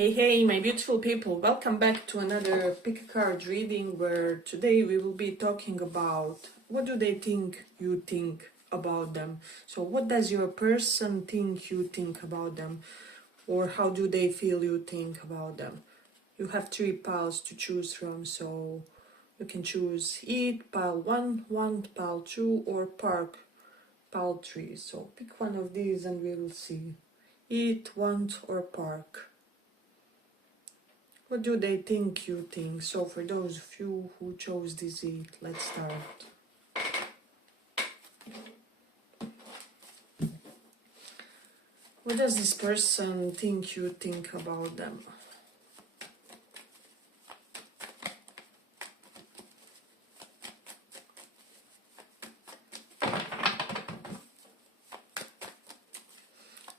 Hey, my beautiful people, welcome back to another pick a card reading where today we will be talking about what do they think you think about them. So what does your person think you think about them, or how do they feel you think about them? You have 3 piles to choose from, so you can choose eat, pile 1, want, pile 2, or park, pile 3. So pick one of these and we will see. Eat, want, or park. What do they think you think? So for those of you who chose this eat, let's start. What does this person think you think about them?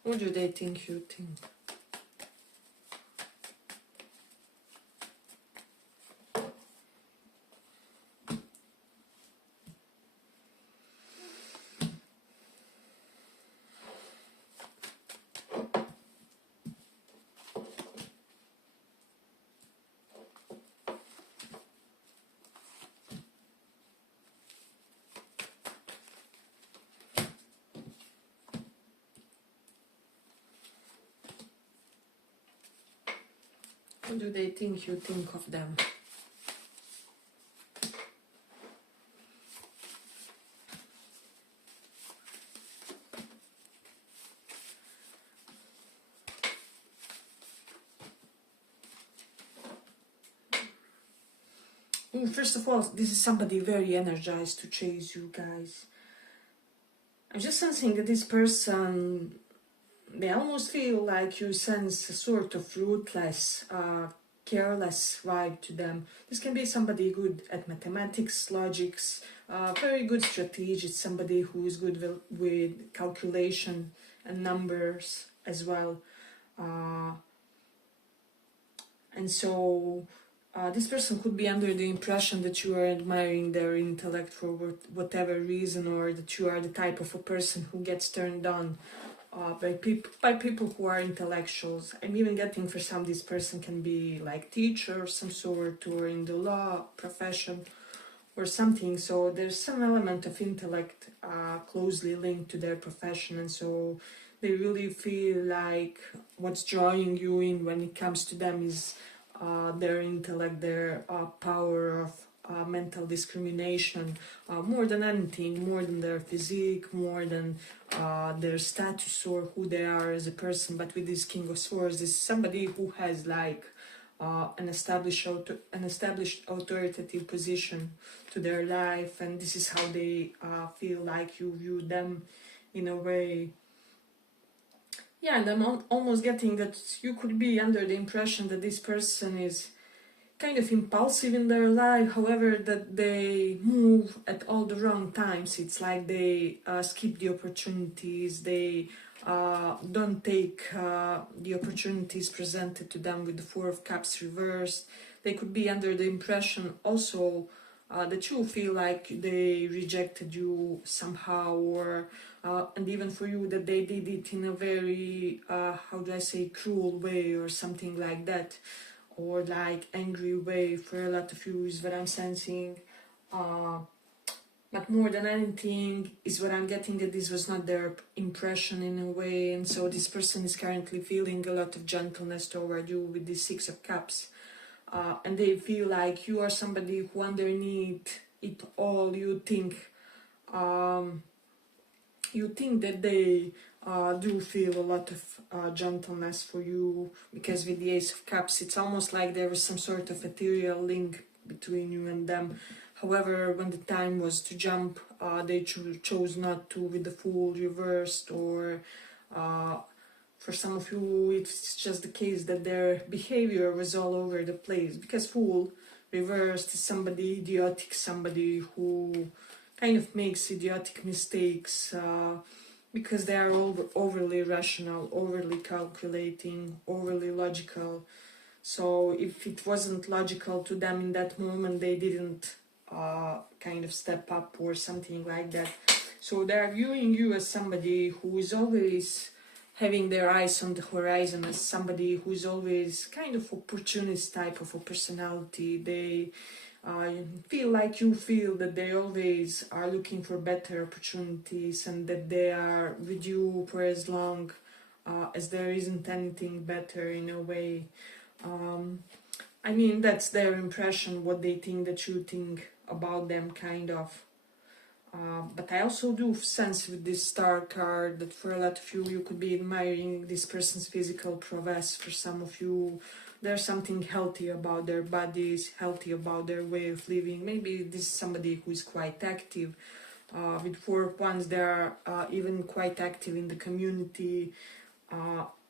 What do they think you think? What do they think you think of them? First of all, this is somebody very energized to chase you guys. I'm just sensing that this person, they almost feel like you sense a sort of ruthless, careless vibe to them. This can be somebody good at mathematics, logics, very good strategist, somebody who is good with calculation and numbers as well. And so this person could be under the impression that you are admiring their intellect for whatever reason, or that you are the type of a person who gets turned on by people who are intellectuals. I'm even getting for some this person can be like teacher of some sort, or in the law profession or something. So there's some element of intellect closely linked to their profession, and so they really feel like what's drawing you in when it comes to them is their intellect, their power of mental discrimination, more than anything, more than their physique, more than their status or who they are as a person. But with this King of Swords, this is somebody who has like an established authoritative position to their life, and this is how they feel like you view them in a way. Yeah, and I'm almost getting that you could be under the impression that this person is kind of impulsive in their life, however, that they move at all the wrong times. It's like they skip the opportunities, they don't take the opportunities presented to them with the Four of Cups reversed. They could be under the impression also that you feel like they rejected you somehow, or and even for you that they did it in a very how do I say, cruel way or something like that, or like angry way. For a lot of you is what I'm sensing, but more than anything is what I'm getting that this was not their impression in a way, and so this person is currently feeling a lot of gentleness toward you with the Six of Cups. And they feel like you are somebody who underneath it all you think that they do feel a lot of gentleness for you, because with the Ace of Cups it's almost like there was some sort of ethereal link between you and them. However, when the time was to jump, they chose not to, with the Fool reversed, or for some of you, it's just the case that their behavior was all over the place, because Fool reversed is somebody idiotic, somebody who kind of makes idiotic mistakes because they are overly rational, overly calculating, overly logical. So if it wasn't logical to them in that moment, they didn't kind of step up or something like that. So they are viewing you as somebody who is always having their eyes on the horizon as somebody who's always kind of opportunist type of a personality. They feel like you feel that they always are looking for better opportunities, and that they are with you for as long as there isn't anything better in a way. I mean, that's their impression, what they think that you think about them, kind of. But I also do sense with this star card that for a lot of you, you could be admiring this person's physical prowess. For some of you, there's something healthy about their bodies, healthy about their way of living. Maybe this is somebody who is quite active. With 4 of Wands, they are even quite active in the community.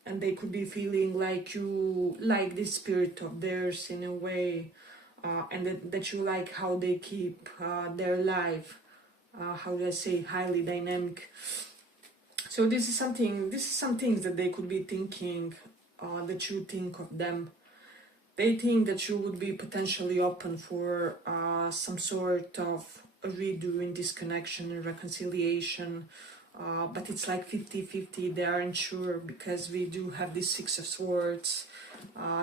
And they could be feeling like you like this spirit of theirs in a way. And that you like how they keep their life. How do I say, highly dynamic. So this is some things that they could be thinking, that you think of them. They think that you would be potentially open for some sort of a redo in this connection and reconciliation, but it's like 50-50, they aren't sure, because we do have this 6 of Swords.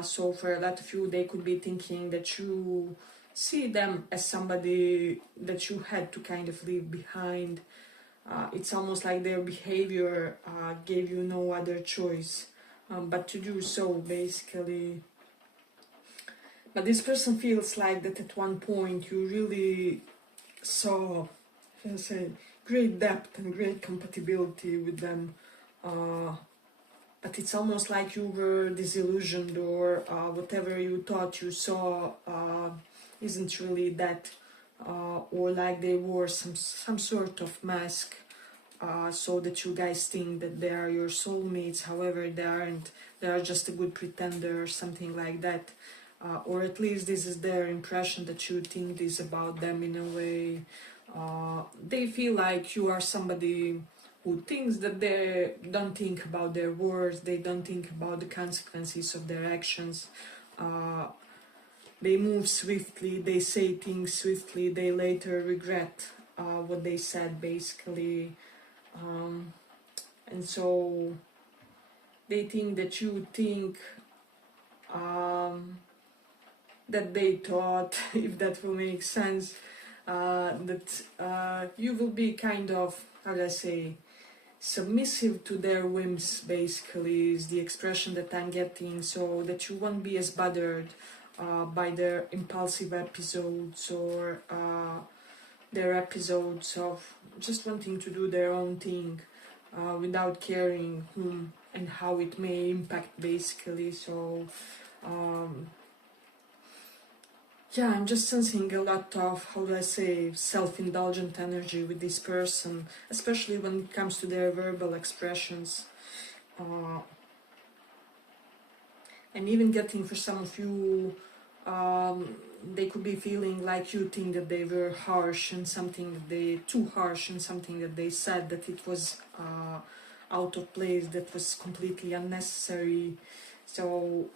So for a lot of you, they could be thinking that you see them as somebody that you had to kind of leave behind. It's almost like their behavior gave you no other choice but to do so, basically. But this person feels like that at one point you really saw, how to say, great depth and great compatibility with them. But it's almost like you were disillusioned, or whatever you thought you saw isn't really that, or like they wore some sort of mask, so that you guys think that they are your soulmates. However, they aren't. They are just a good pretender or something like that. Or at least this is their impression, that you think this about them in a way. They feel like you are somebody who thinks that they don't think about their words, they don't think about the consequences of their actions. They move swiftly, they say things swiftly, they later regret what they said, basically. And so they think that you think that they thought, if that will make sense, that you will be kind of, how do I say, submissive to their whims, basically, is the expression that I'm getting, so that you won't be as bothered by their impulsive episodes, or their episodes of just wanting to do their own thing without caring whom and how it may impact, basically. So yeah, I'm just sensing a lot of, how do I say, self-indulgent energy with this person, especially when it comes to their verbal expressions. And even getting, for some of you, they could be feeling like you think that they were harsh and something that they, too harsh and something that they said, that it was out of place, that was completely unnecessary. So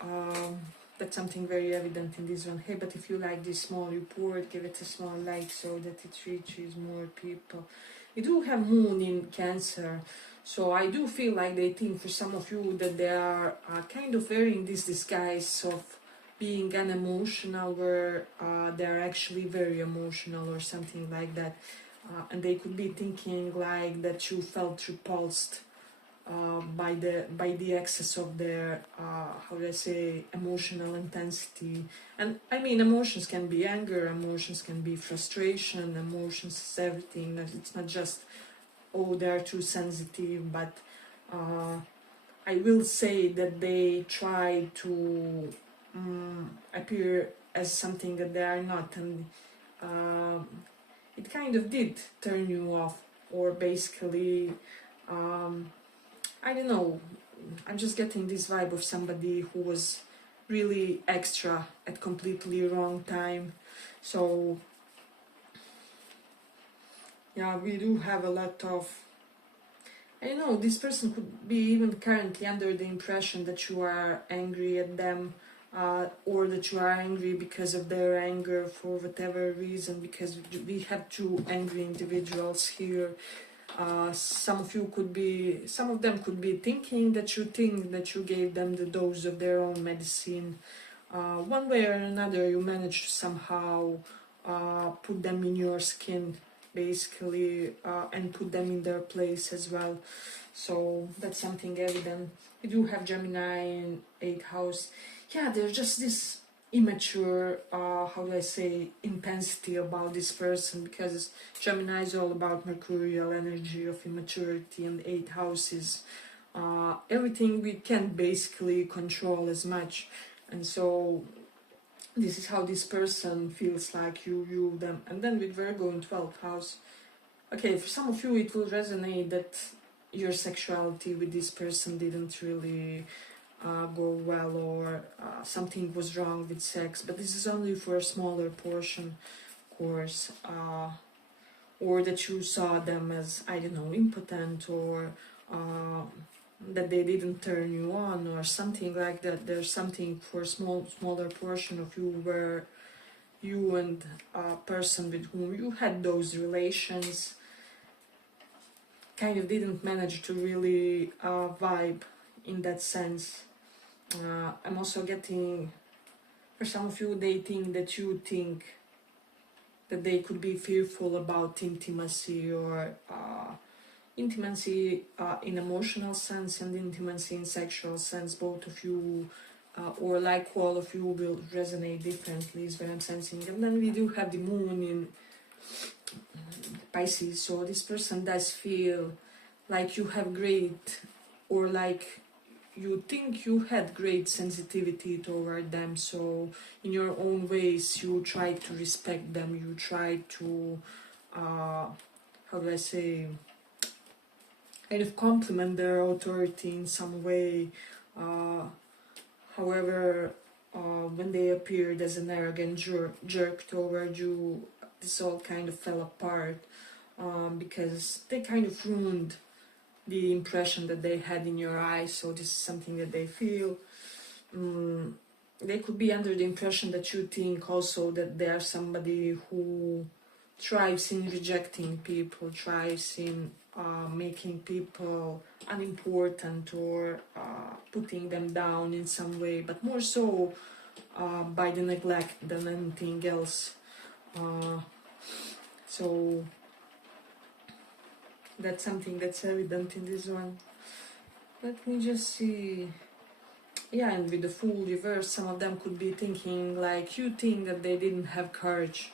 that's something very evident in this one. Hey, but if you like this small report, give it a small like so that it reaches more people. We do have Moon in Cancer, so I do feel like they think, for some of you, that they are kind of wearing this disguise of being unemotional, where they are actually very emotional or something like that. And they could be thinking like that you felt repulsed by the excess of their how do I say, emotional intensity. And I mean, emotions can be anger, emotions can be frustration, emotions is everything. It's not just, oh, they're too sensitive, but I will say that they try to appear as something that they are not, and it kind of did turn you off, or basically I don't know, I'm just getting this vibe of somebody who was really extra at completely wrong time. So yeah, we do have a lot of, I don't know, this person could be even currently under the impression that you are angry at them, or that you are angry because of their anger for whatever reason, because we have two angry individuals here. Some of them could be thinking that you think that you gave them the dose of their own medicine. One way or another, you manage to somehow put them in your skin, basically, and put them in their place as well. So that's something evident. We do have Gemini in 8th house. Yeah, there's just this immature, how do I say, intensity about this person, because Gemini is all about mercurial energy of immaturity, and 8th house is everything we can't basically control as much. And so this is how this person feels like you view them. And then with Virgo in 12th house, okay, for some of you it will resonate that your sexuality with this person didn't really go well, or something was wrong with sex, but this is only for a smaller portion, of course, or that you saw them as, I don't know, impotent, or that they didn't turn you on, or something like that. There's something for a smaller portion of you where you and a person with whom you had those relations kind of didn't manage to really vibe in that sense. I'm also getting, for some of you, they think that you think that they could be fearful about intimacy, or intimacy in emotional sense and intimacy in sexual sense. Both of you, or like all of you, will resonate differently, is what I'm sensing. And then we do have the moon in Pisces, so this person does feel like you have great, or like you think you had great sensitivity toward them, so in your own ways you try to respect them, you try to, how do I say, kind of compliment their authority in some way. However, when they appeared as an arrogant jerk toward you, this all kind of fell apart, because they kind of ruined the impression that they had in your eyes. So this is something that they feel. They could be under the impression that you think also that they are somebody who thrives in rejecting people, thrives in making people unimportant, or putting them down in some way, but more so by the neglect than anything else. So that's something that's evident in this one. Let me just see. Yeah, and with the Fool reverse, some of them could be thinking like you think that they didn't have courage,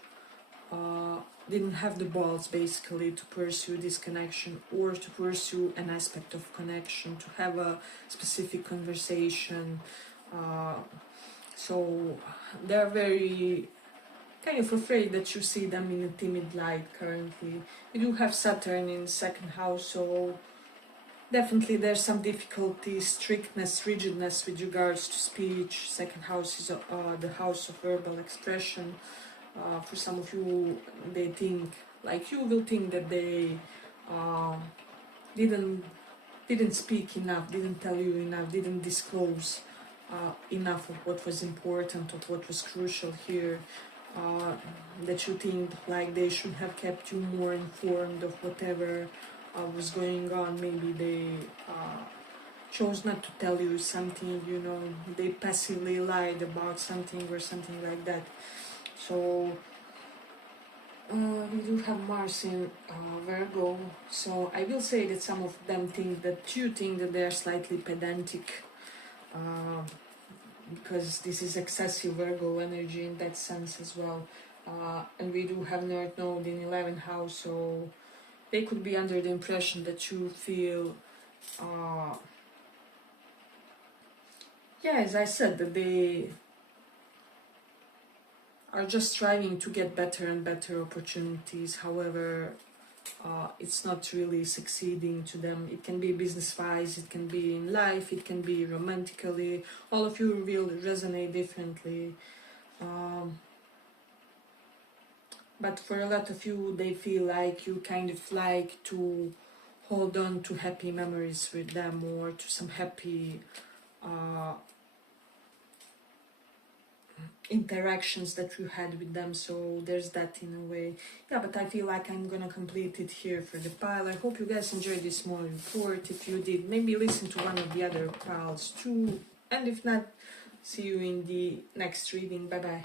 didn't have the balls basically to pursue this connection, or to pursue an aspect of connection, to have a specific conversation. So they're very kind of afraid that you see them in a timid light currently. You do have Saturn in 2nd house, so definitely there's some difficulty, strictness, rigidness with regards to speech. 2nd house is the house of verbal expression. For some of you, they think, like you will think that they didn't speak enough, didn't tell you enough, didn't disclose enough of what was important, of what was crucial here. That you think like they should have kept you more informed of whatever was going on. Maybe they chose not to tell you something, you know, they passively lied about something or something like that. So we do have Mars in Virgo, so I will say that some of them think that you think that they are slightly pedantic, because this is excessive Virgo energy in that sense as well. And we do have North Node in 11th house, so they could be under the impression that you feel, yeah, as I said, that they are just striving to get better and better opportunities. However, it's not really succeeding to them. It can be business-wise, it can be in life, it can be romantically. All of you will resonate differently. But for a lot of you, they feel like you kind of like to hold on to happy memories with them, or to some happy interactions that you had with them. So there's that in a way. Yeah, but I feel like I'm gonna complete it here for the pile. I hope you guys enjoyed this small report. If you did, maybe listen to one of the other piles too, and if not, see you in the next reading. Bye bye.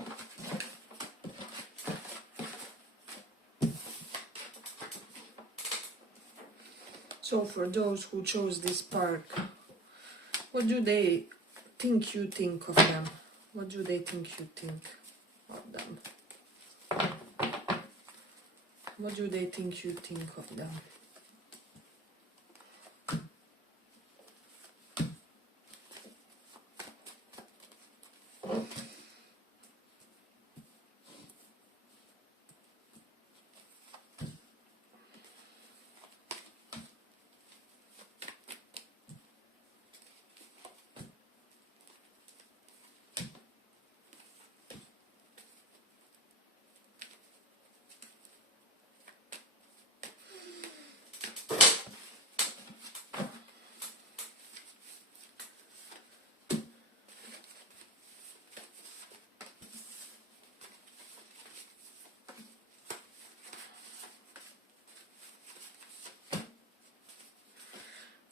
So for those who chose this park, what do they think you think of them? What do they think you think of them? What do they think you think of them?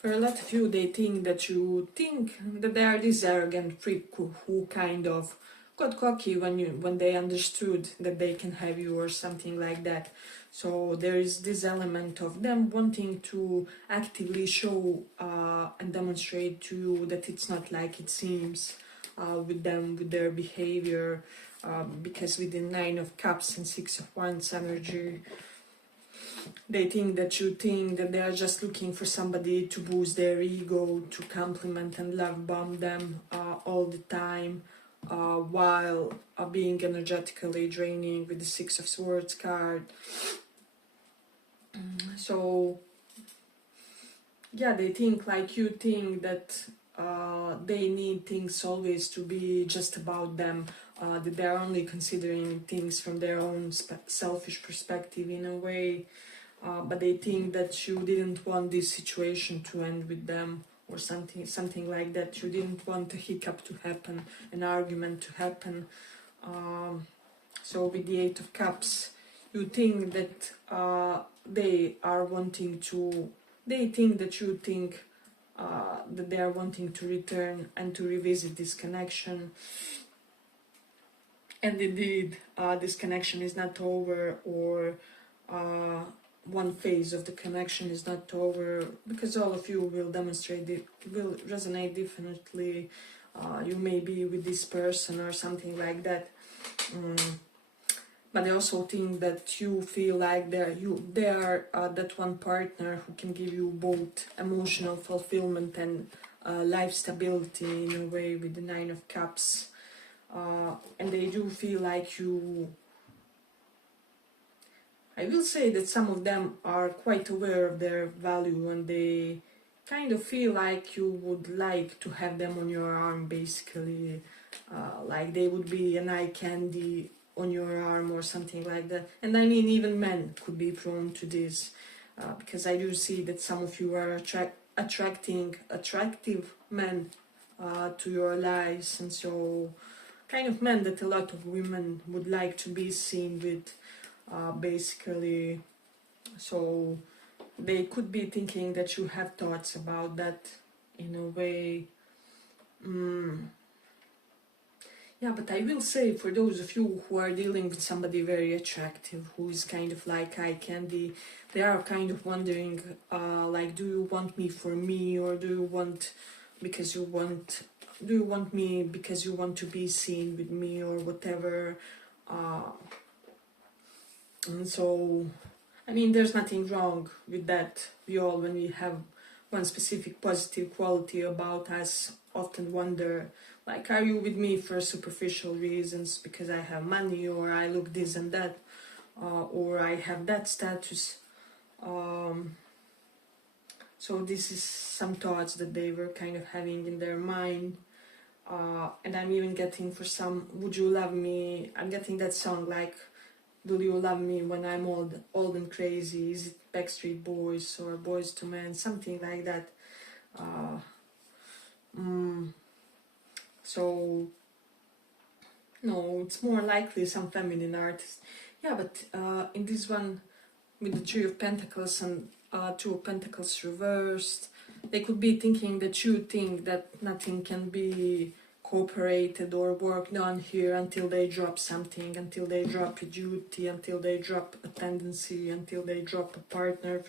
For a lot of you, they think that you think that they are this arrogant freak who kind of got cocky when they understood that they can have you or something like that. So there is this element of them wanting to actively show and demonstrate to you that it's not like it seems with them, with their behavior, because with the 9 of Cups and 6 of Wands energy, they think that they are just looking for somebody to boost their ego, to compliment and love bomb them all the time, while being energetically draining with the 6 of Swords card. So yeah, they think like you think that they need things always to be just about them, that they're only considering things from their own selfish perspective in a way. But they think that you didn't want this situation to end with them or something like that. You didn't want a hiccup to happen, an argument to happen. So with the 8 of Cups, you think that they are wanting to, they think that you think that they are wanting to return and to revisit this connection. And indeed, this connection is not over, or one phase of the connection is not over, because all of you will demonstrate it, will resonate differently. You may be with this person or something like that, but I also think that you feel like they are that one partner who can give you both emotional fulfillment and life stability in a way with the 9 of Cups, and they do feel like you. I will say that some of them are quite aware of their value, and they kind of feel like you would like to have them on your arm, basically. Like they would be an eye candy on your arm or something like that. And I mean, even men could be prone to this, because I do see that some of you are attracting attractive men to your lives, and so kind of men that a lot of women would like to be seen with. Basically, so they could be thinking that you have thoughts about that in a way. Yeah, but I will say, for those of you who are dealing with somebody very attractive, who is kind of like eye candy, they are kind of wondering, like, do you want me for me, or do you want me because you want to be seen with me, or whatever. And so, I mean, there's nothing wrong with that. We all, when we have one specific positive quality about us, often wonder, like, are you with me for superficial reasons, because I have money, or I look this and that, or I have that status. So this is some thoughts that they were kind of having in their mind. And I'm even getting, for some, would you love me? I'm getting that song, like, will you love me when I'm old and crazy? Is it Backstreet Boys or Boys to Men? Something like that. So, no, so it's more likely some feminine artist. Yeah, but in this one with the Three of Pentacles and Two of Pentacles reversed, they could be thinking that you think that nothing can be cooperated or worked on here until they drop something, until they drop a duty, until they drop a tendency, until they drop a partner.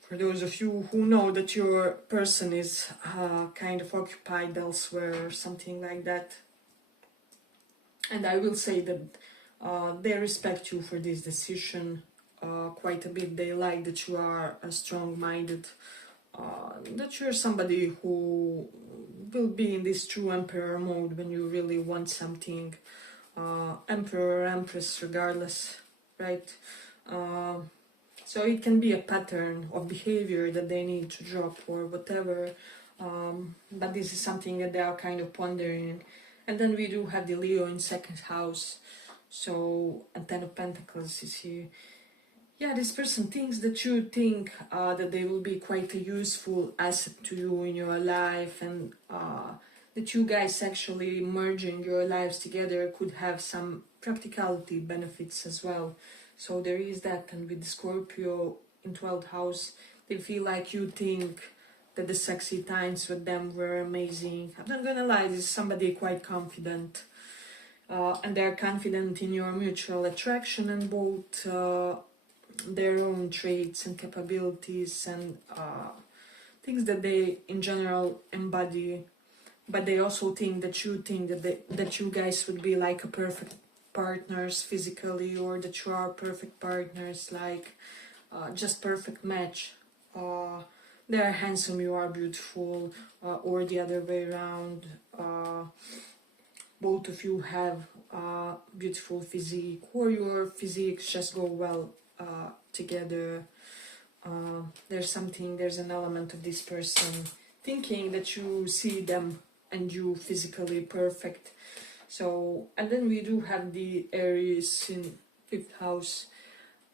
For those of you who know that your person is kind of occupied elsewhere or something like that. And I will say that they respect you for this decision quite a bit. They like that you are strong-minded, that you're somebody who will be in this true emperor mode when you really want something. Emperor or empress regardless, right? So it can be a pattern of behavior that they need to drop or whatever, but this is something that they are kind of pondering. And then we do have the Leo in second house, so a Ten of Pentacles is here. Yeah, this person thinks that you think that they will be quite a useful asset to you in your life, and that you guys actually merging your lives together could have some practicality benefits as well. So there is that. And with the Scorpio in 12th house, they feel like you think that the sexy times with them were amazing. I'm not gonna lie, this is somebody quite confident. And they're confident in your mutual attraction and both their own traits and capabilities and things that they in general embody. But they also think that that you guys would be like a perfect partners physically, or that you are perfect partners, like just perfect match. They are handsome, you are beautiful, or the other way around. Both of you have beautiful physique, or your physiques just go well together. There's an element of this person thinking that you see them and you physically perfect. So, and then we do have the Aries in 5th house.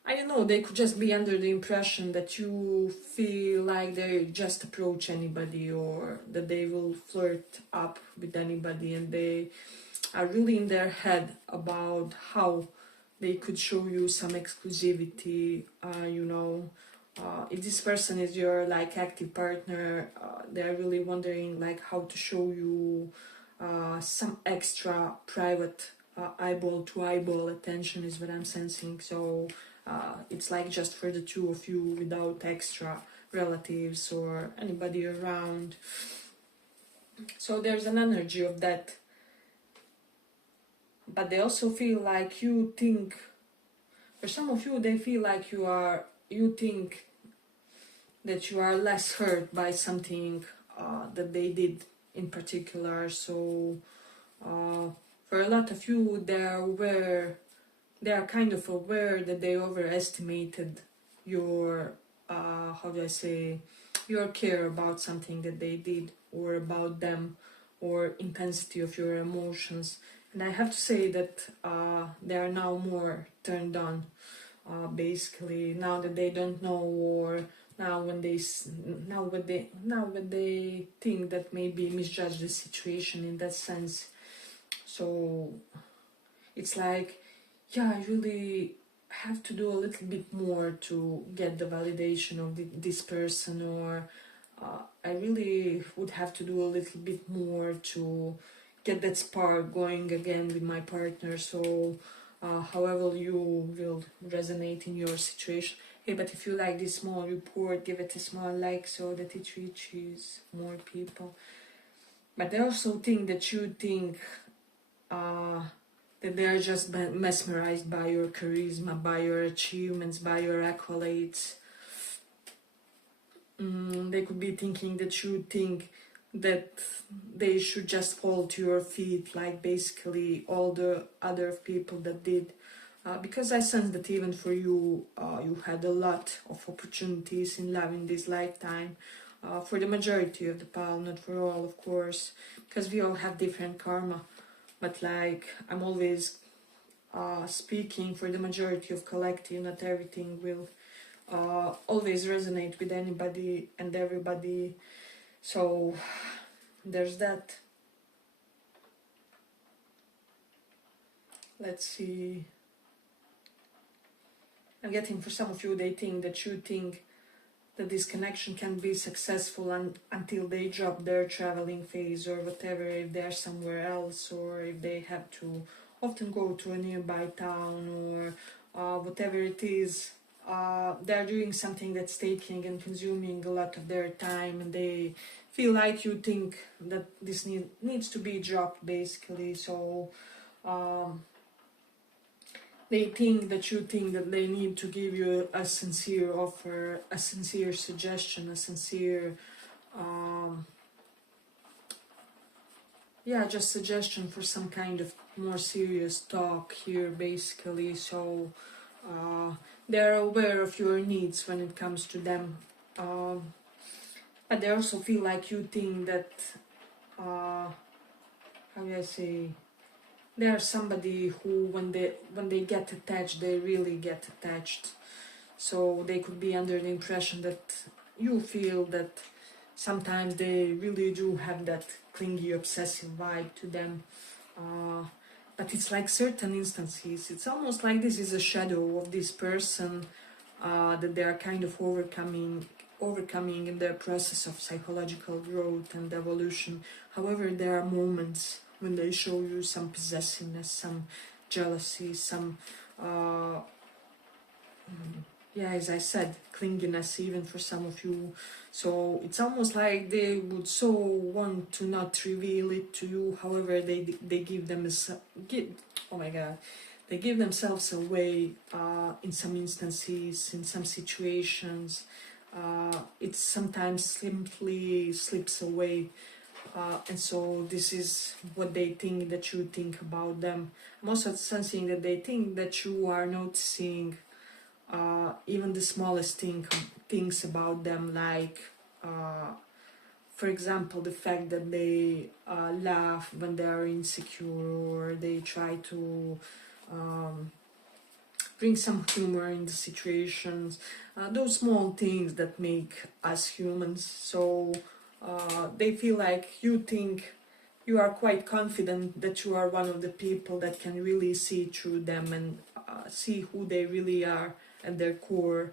I don't know, they could just be under the impression that you feel like they just approach anybody, or that they will flirt up with anybody, and they are really in their head about how they could show you some exclusivity, if this person is your like active partner, they're really wondering like how to show you some extra private eyeball to eyeball attention is what I'm sensing. So it's like just for the two of you without extra relatives or anybody around. So there's an energy of that. But they also feel like you think, for some of you, they feel like you think that you are less hurt by something that they did in particular. So for a lot of you, they are kind of aware that they overestimated your your care about something that they did, or about them, or intensity of your emotions. And I have to say that they are now more turned on, basically, now that they don't know, or now when they think that maybe misjudge the situation in that sense. So it's like, yeah, I really have to do a little bit more to get the validation of this person, or I really would have to do a little bit more to get that spark going again with my partner. So however you will resonate in your situation. Hey, but if you like this small report, give it a small like so that it reaches more people. But I also think that you think that they are just mesmerized by your charisma, by your achievements, by your accolades. They could be thinking that you think that they should just fall to your feet, like basically all the other people that did. Because I sense that even for you, you had a lot of opportunities in love in this lifetime. For the majority of the pile, not for all, of course, because we all have different karma. But like, I'm always speaking for the majority of collective, not everything will always resonate with anybody and everybody. So there's that. let's see. I'm getting for some of you, they think that you think that this connection can be successful until they drop their traveling phase or whatever, if they're somewhere else, or if they have to often go to a nearby town, or whatever it is. They're doing something that's taking and consuming a lot of their time, and they feel like you think that this needs to be dropped, basically. So they think that you think that they need to give you a sincere offer, a sincere suggestion, a sincere, yeah, just suggestion for some kind of more serious talk here, basically. So they're aware of your needs when it comes to them, but they also feel like you think that, how do I say, they are somebody who, when they get attached, they really get attached. So they could be under the impression that you feel that sometimes they really do have that clingy, obsessive vibe to them. But it's like certain instances, it's almost like this is a shadow of this person that they are kind of overcoming in their process of psychological growth and evolution. However, there are moments when they show you some possessiveness, some jealousy, some yeah, as I said, clinginess even for some of you. So it's almost like they would so want to not reveal it to you. However, they give them oh my god, they give themselves away in some instances, in some situations. It sometimes simply slips away. And so this is what they think that you think about them. I'm also sensing that they think that you are noticing even the smallest things about them, like for example the fact that they laugh when they are insecure, or they try to bring some humor in the situations, those small things that make us humans. So they feel like you think you are quite confident that you are one of the people that can really see through them and see who they really are at their core,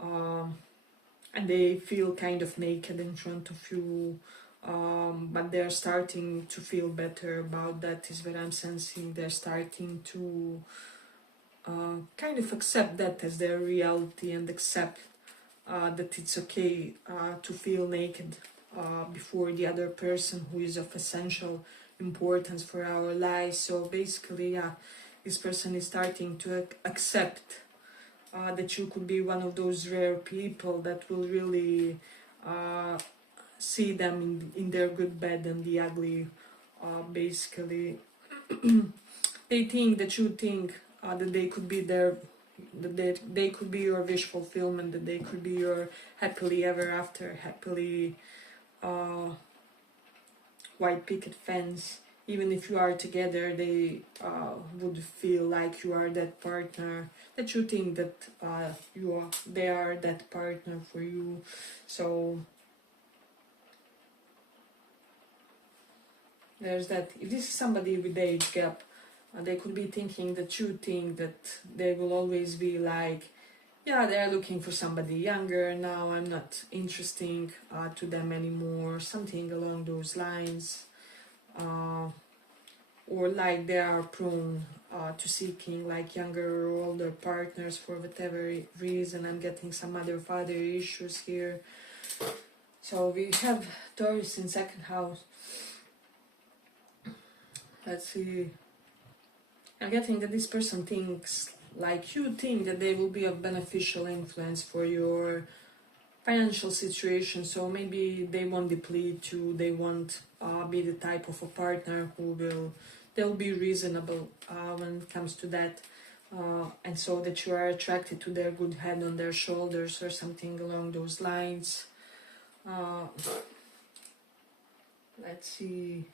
and they feel kind of naked in front of you, but they're starting to feel better about that, is what I'm sensing. They're starting to kind of accept that as their reality, and accept that it's okay to feel naked before the other person who is of essential importance for our lives. So basically, yeah, this person is starting to accept that you could be one of those rare people that will really see them in their good, bad, and the ugly, basically. They think that you think that they could be there, that they could be your wish fulfillment, that they could be your happily ever after, happily white picket fence. Even if you are together, they would feel like you are that partner, that you think that they are that partner for you. So there's that. If this is somebody with age gap, they could be thinking that you think that they will always be like, yeah, they're looking for somebody younger now, I'm not interesting to them anymore, something along those lines. Or like they are prone to seeking like younger or older partners for whatever reason. I'm getting some mother father issues here. So we have Taurus in second house. Let's see. I'm getting that this person thinks like you think that they will be a beneficial influence for your financial situation. So maybe they won't deplete you, they won't be the type of a partner they'll be reasonable when it comes to that, and so that you are attracted to their good head on their shoulders or something along those lines. Let's see,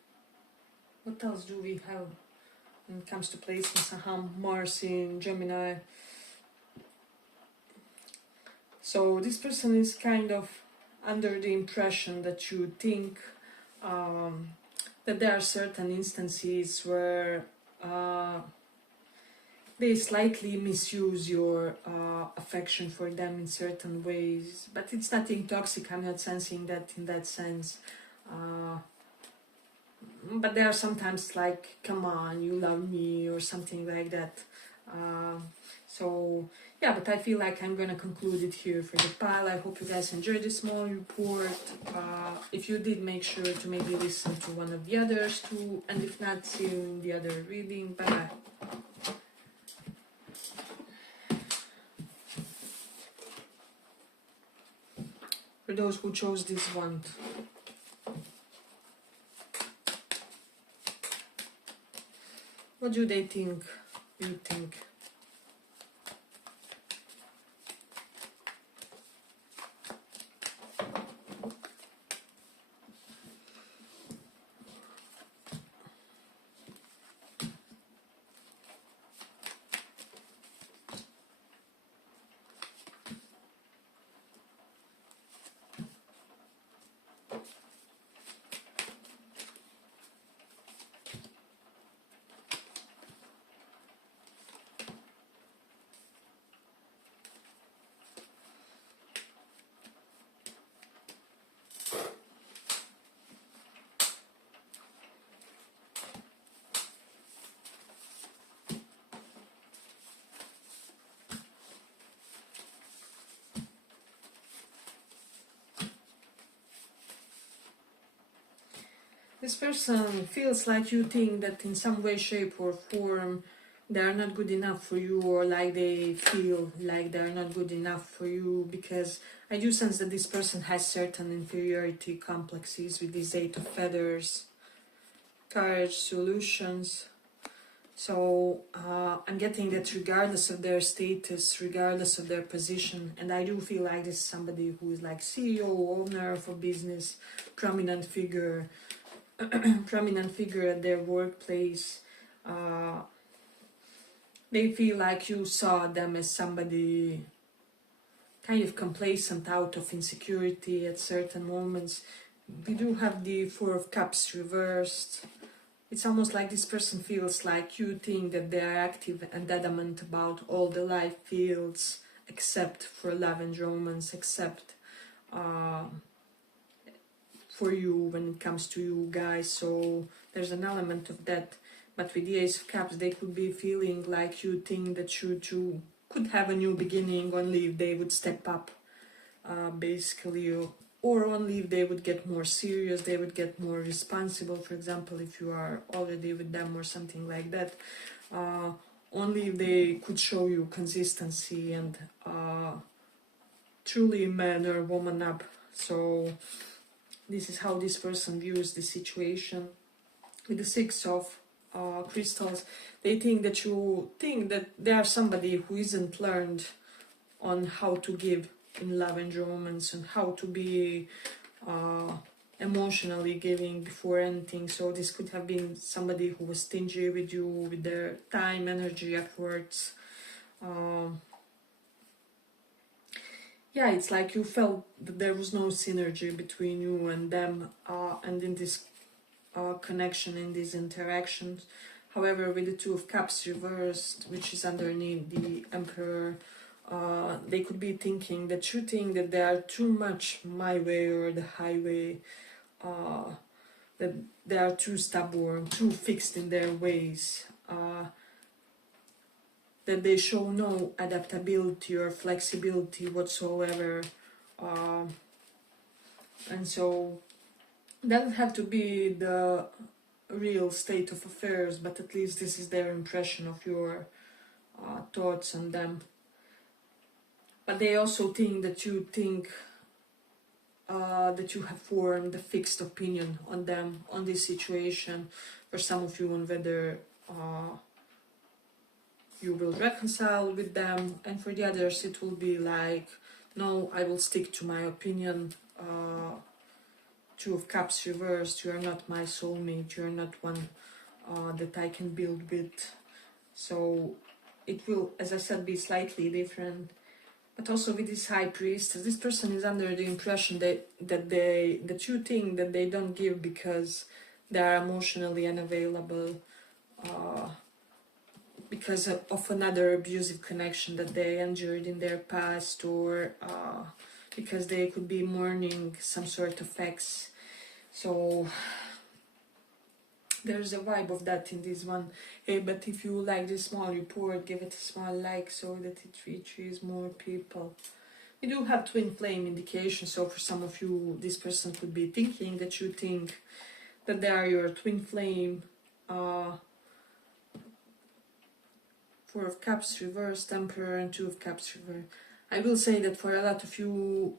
what else do we have when it comes to placements? Mars in Gemini. So this person is kind of under the impression that you think that there are certain instances where they slightly misuse your affection for them in certain ways, but it's nothing toxic. I'm not sensing that in that sense. But they are sometimes like, come on, you love me, or something like that. So yeah, but I feel like I'm gonna conclude it here for the pile. I hope you guys enjoyed this small report. If you did, make sure to maybe listen to one of the others too, and if not, see you in the other reading. Bye bye. For those who chose this one, what do they think? You think? This person feels like you think that in some way, shape or form they are not good enough for you, or like they feel like they are not good enough for you, because I do sense that this person has certain inferiority complexes with this 8 of feathers, courage, solutions. So I'm getting that regardless of their status, regardless of their position, and I do feel like this is somebody who is like CEO, owner of a business, prominent figure, prominent figure at their workplace. They feel like you saw them as somebody kind of complacent, out of insecurity at certain moments. We do have the 4 of Cups reversed. It's almost like this person feels like you think that they are active and adamant about all the life fields except for love and romance, except for you when it comes to you guys. So there's an element of that. But with the Ace of Cups, they could be feeling like you think that you two could have a new beginning only if they would step up, basically, or only if they would get more serious, they would get more responsible. For example, if you are already with them or something like that, only if they could show you consistency and truly man or woman up. So this is how this person views the situation. With the 6 of crystals, they think that you think that they are somebody who isn't learned on how to give in love and romance, and how to be emotionally giving before anything. So this could have been somebody who was stingy with you, with their time, energy, efforts. Yeah, it's like you felt that there was no synergy between you and them, and in this connection, in these interactions. However, with the 2 of Cups reversed, which is underneath the Emperor, they could be thinking that you think that they are too much my way or the highway, that they are too stubborn, too fixed in their ways, that they show no adaptability or flexibility whatsoever. And so doesn't have to be the real state of affairs, but at least this is their impression of your thoughts on them. But they also think that you think that you have formed a fixed opinion on them, on this situation, for some of you, on whether you will reconcile with them, and for the others it will be like, no, I will stick to my opinion. 2 of Cups reversed, you are not my soulmate, you are not one that I can build with. So it will, as I said, be slightly different. But also with this High Priestess, this person is under the impression that you think that they don't give because they are emotionally unavailable. because of another abusive connection that they endured in their past, or because they could be mourning some sort of ex. So there's a vibe of that in this one. Hey, but if you like this small report, give it a small like so that it reaches more people. We do have twin flame indication, so for some of you, this person could be thinking that you think that they are your twin flame. Four of Cups reverse, Temperor, and Two of Cups reverse. I will say that for a lot of you,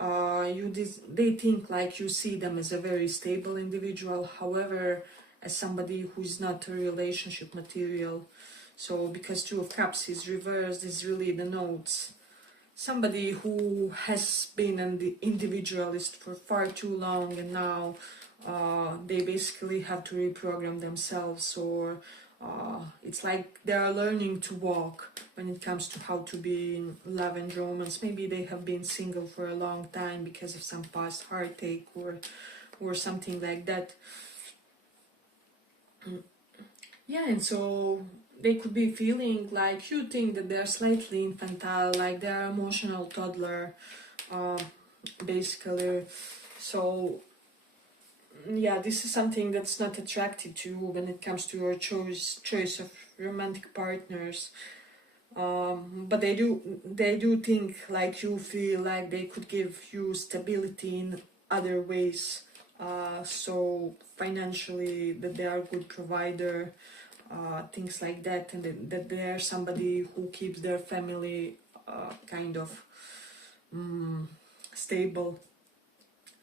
they think like you see them as a very stable individual, however, as somebody who is not a relationship material. So because Two of Cups is reversed, is really denotes somebody who has been an individualist for far too long, and now they basically have to reprogram themselves, or it's like they are learning to walk when it comes to how to be in love and romance. Maybe they have been single for a long time because of some past heartache or something like that. Yeah, and so they could be feeling like you think that they're slightly infantile, like they're an emotional toddler, basically. So yeah, this is something that's not attractive to you when it comes to your choice of romantic partners. But they do think like you feel like they could give you stability in other ways. So financially, that they are a good provider, things like that, and that they are somebody who keeps their family kind of stable.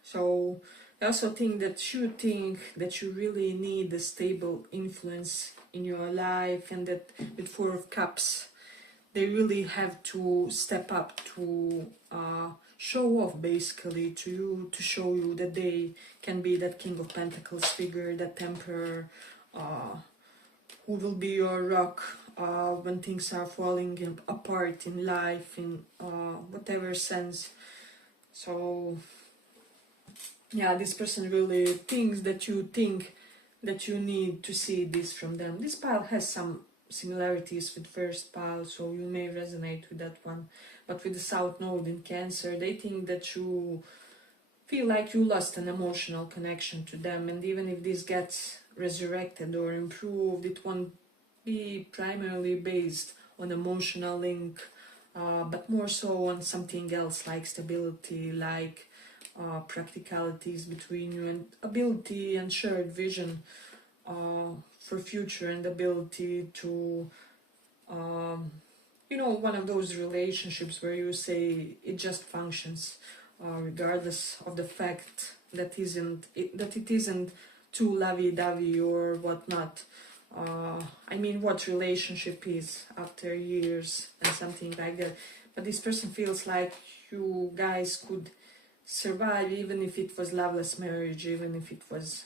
So I also think that you really need a stable influence in your life, and that with Four of Cups, they really have to step up to show off, basically, to you, to show you that they can be that King of Pentacles figure, that Emperor, who will be your rock when things are falling apart in life, in whatever sense. So yeah, this person really thinks that you think that you need to see this from them. This pile has some similarities with first pile, so you may resonate with that one. But with the South Node in Cancer, they think that you feel like you lost an emotional connection to them, and even if this gets resurrected or improved, it won't be primarily based on emotional link, but more so on something else, like stability, like practicalities between you, and ability and shared vision for future, and ability to one of those relationships where you say it just functions, regardless of the fact that it isn't too lovey-dovey or whatnot. I mean, what relationship is after years and something like that. But this person feels like you guys could survive even if it was loveless marriage, even if it was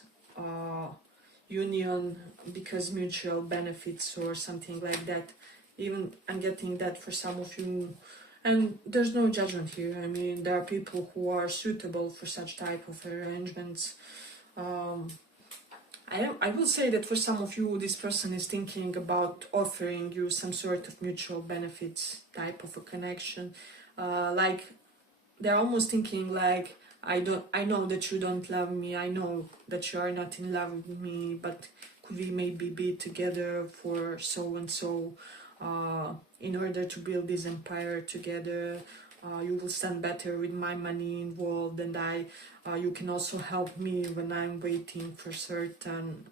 union because mutual benefits or something like that. Even I'm getting that for some of you, and there's no judgment here. I mean, there are people who are suitable for such type of arrangements. I will say that for some of you, this person is thinking about offering you some sort of mutual benefits type of a connection. Like they're almost thinking like, I know that you don't love me, I know that you are not in love with me, but could we maybe be together for so and so, in order to build this empire together. You will stand better with my money involved, and you can also help me when I'm waiting for certain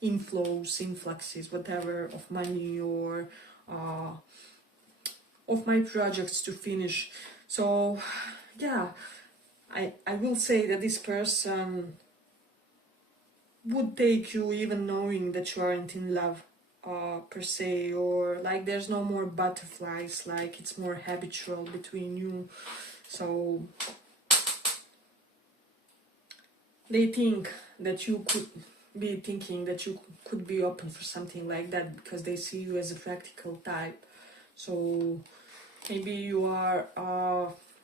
influxes, whatever, of money or of my projects to finish. So yeah, I will say that this person would take you even knowing that you aren't in love per se, or like there's no more butterflies, like it's more habitual between you. So they think that you could be thinking that you could be open for something like that because they see you as a practical type. So maybe you are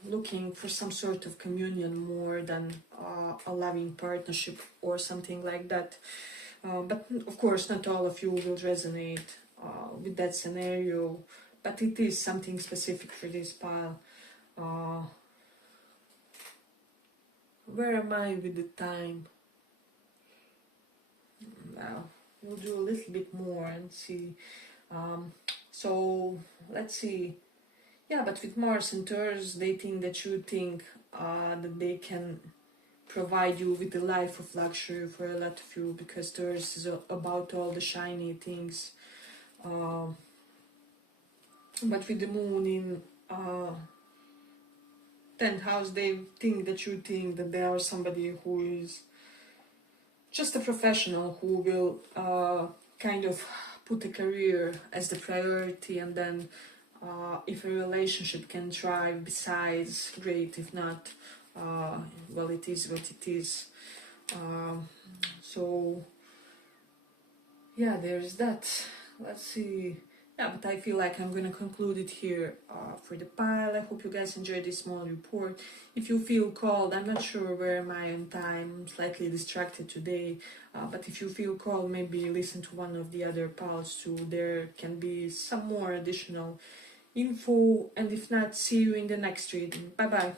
looking for some sort of communion more than a loving partnership or something like that. But of course, not all of you will resonate with that scenario, but it is something specific for this pile. Where am I with the time? Well, we'll do a little bit more and see. So let's see. Yeah, but with Mars and Taurus, they think that you think that they can provide you with a life of luxury for a lot of you, because Taurus is about all the shiny things. But with the moon in 10th house, they think that you think that they are somebody who is just a professional who will kind of put a career as the priority, and then if a relationship can thrive besides, great. If not, well, it is what it is. So yeah, there's that. Let's see. Yeah, but I feel like I'm gonna conclude it here for the pile. I hope you guys enjoyed this small report. If you feel called, I'm not sure where am I on time, I'm slightly distracted today, but if you feel called, maybe listen to one of the other piles too. There can be some more additional info, and if not, see you in the next reading. Bye bye.